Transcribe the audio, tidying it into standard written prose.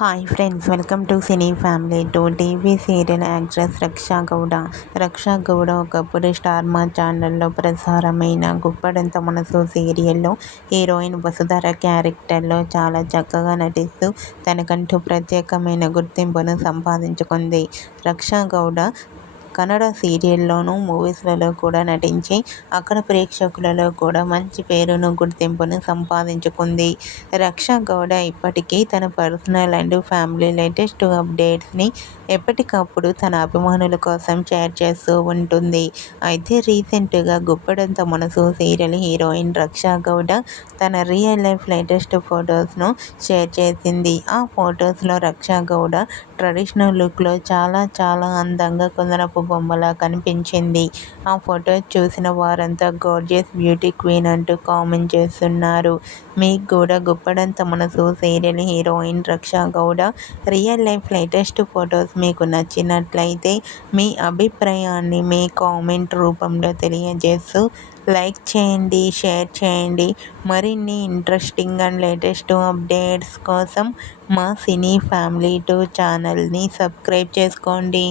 Hi friends, welcome to cine family. TV serial actress Raksha Gowda. Raksha Gowda ఒకప్పుడు star మా ఛానల్లో ప్రసారమైన గుప్పడంత మనసు సీరియల్లో హీరోయిన్ వసుధర క్యారెక్టర్లో చాలా చక్కగా నటిస్తూ తనకంటూ ప్రత్యేకమైన గుర్తింపును సంపాదించుకుంది. రక్షా గౌడ కన్నడ సీరియల్లోనూ, మూవీస్లలో కూడా నటించి అక్కడ ప్రేక్షకులలో కూడా మంచి పేరును, గుర్తింపును సంపాదించుకుంది. రక్షా గౌడ ఇప్పటికీ తన పర్సనల్ అండ్ ఫ్యామిలీ లేటెస్ట్ అప్డేట్స్ని ఎప్పటికప్పుడు తన అభిమానుల కోసం షేర్ చేస్తూ ఉంటుంది. అయితే రీసెంట్గా గుప్పడంత మనసు సీరియల్ హీరోయిన్ రక్షా గౌడ తన రియల్ లైఫ్ లేటెస్ట్ ఫొటోస్ను షేర్ చేసింది. ఆ ఫొటోస్లో రక్షా గౌడ ట్రెడిషనల్ లుక్లో చాలా అందంగా కుందనపు బొమ్మలా కనిపించింది. ఆ ఫొటో చూసిన వారంతా గార్జియస్ బ్యూటీ క్వీన్ అంటూ కామెంట్ చేస్తున్నారు. మీకు కూడా గుప్పడంత మనసు serial heroine Raksha Gowda real life latest photos మీకు నచ్చినట్లయితే మీ అభిప్రాయాన్ని మీ కామెంట్ రూపంలో తెలియజేస్తూ లైక్ చేయండి, షేర్ చేయండి. మరిన్ని ఇంట్రెస్టింగ్ అండ్ లేటెస్ట్ అప్డేట్స్ కోసం మా సినీ ఫ్యామిలీ 2 ఛానల్ని సబ్స్క్రైబ్ చేసుకోండి.